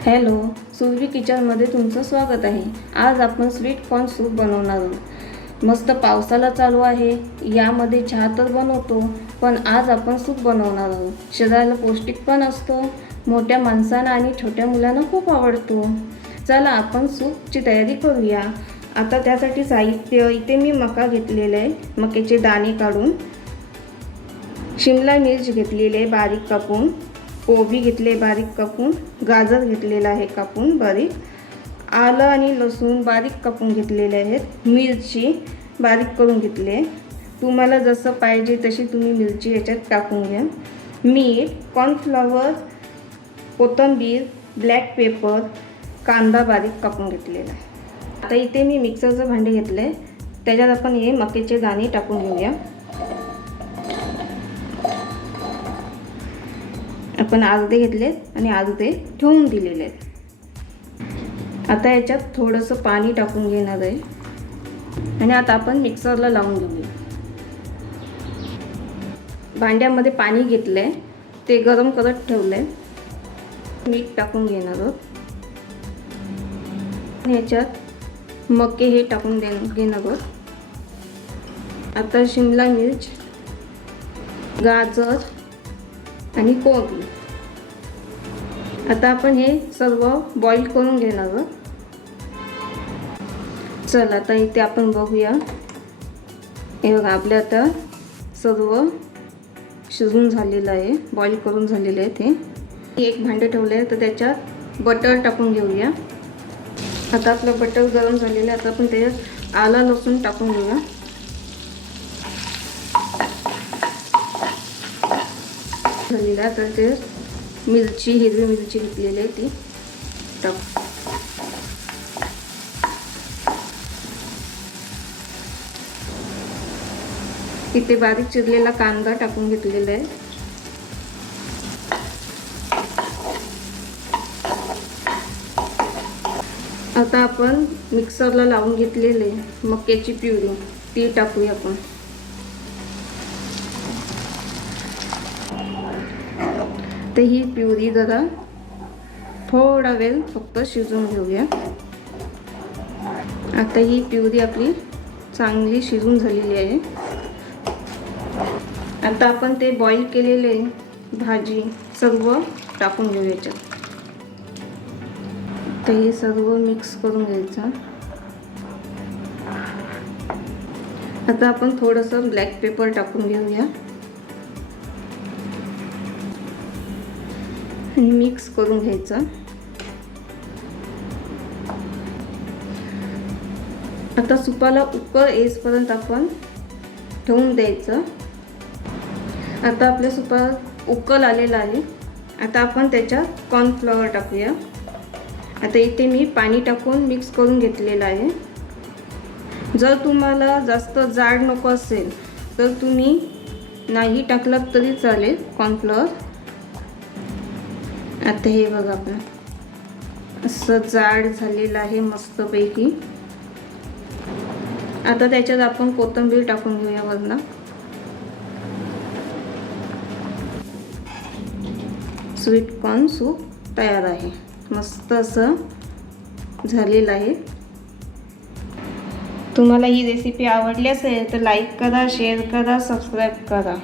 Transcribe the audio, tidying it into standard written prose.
Hello, Surabhi किचनमध्ये तुमचं स्वागत आहे। आज आपण स्वीट कॉर्न सूप बनवणार आहोत। मस्त पावसाला चालू आहे, यामध्ये चहा तर बनवतो, पण आज आपण सूप बनवणार आहोत। शरीराला पौष्टिक पण असतो, मोठ्या माणसांना आणि छोट्या मुलांना खूप आवडतो। चला आपण सूपची तयारी करूया। आता त्यासाठी साहित्य इथे मी मका घेतलेला आहे, मक्याचे दाणे काढून, शिमला मिर्च घेतलेली आहे बारीक कापून, कोबी घेतले बारीक कापून, गाजर घेतलेला आहे कापून बारीक, आलं आणि लसूण बारीक कापून घेतलेले आहेत, मिरची बारीक करून घेतले। तुम्हाला जसं पाहिजे तशी तुम्ही मिरची याच्यात टाकून घ्या। मीठ, कॉर्नफ्लॉवर, कोथिंबीर, ब्लॅक पेपर, कांदा बारीक कापून घेतलेला आहे। आता इथे मी मिक्सरचं भांडे घेतलं आहे, त्याच्यात आपण हे मक्याचे दाणे टाकून घेऊया। आपण अर्धे घेतले आणि अर्धे ठेवून दिलेले आहेत। आता याच्यात थोडंसं पाणी टाकून घेणार आहे आणि आता आपण मिक्सरला लावून घेऊया। भांड्यामध्ये पाणी घेतलंय, ते गरम करत ठेवलंय, मीठ टाकून घेणार आहोत। याच्यात मके हे टाकून घेणार आहोत। आता शिमला मिर्च, गाजर आणि कोबी, आता आपण हे सर्व बॉईल करून घेणार आहोत। चला आता इथे आपण बघूया, हे बघा आपले आता सर्व शिजून झालेलं आहे, बॉईल करून झालेलं आहे। ते एक भांडे ठेवलं आहे, तर त्याच्यात बटर टाकून घेऊया। आता आपलं बटर गरम झालेलं आहे, आता आपण त्याच्यात आलं लसूण टाकून घेऊया। झालेला आहे, तर ते मिरची, हिरवी मिरची घेतलेली आहे ती टाक। इथे बारीक चिरलेला कांदा टाकून घेतलेला आहे। आता आपण मिक्सरला लावून घेतलेले मक्याची प्युरी ती टाकूया आपण। तर ही प्युरी जरा थोडा वेळ फक्त शिजवून घेऊया। आता ही प्युरी आपली चांगली शिजून झालेली आहे। आता आपण ते बॉईल केलेले भाजी सर्व टाकून घेऊ याच्यात। तर हे सर्व मिक्स करून घ्यायचं। आता आपण थोडंसं ब्लॅक पेपर टाकून घेऊया आणि मिक्स करून घ्यायचं। आता सुपाला उकळ येईपर्यंत आपण ठेवून द्यायचं। आता आपल्या सुपात उकळ आलेला आहे, आता आपण त्याच्यात कॉर्नफ्लॉवर टाकूया। आता इथे मी पाणी टाकून मिक्स करून घेतलेलं आहे। जर तुम्हाला जास्त जाड नको असेल तर तुम्ही नाही टाकलं तरी चालेल कॉर्नफ्लॉवर। आता हे बघा आपण असं जाड झालेलं आहे मस्तपैकी। आता त्याच्यात आपण कोथिंबीर टाकून घेऊया वरनं। स्वीट कॉर्न सूप तयार आहे, मस्त असं झालेलं आहे। तुम्हाला ही रेसिपी आवडली असेल तर लाईक करा, शेअर करा, सबस्क्राईब करा।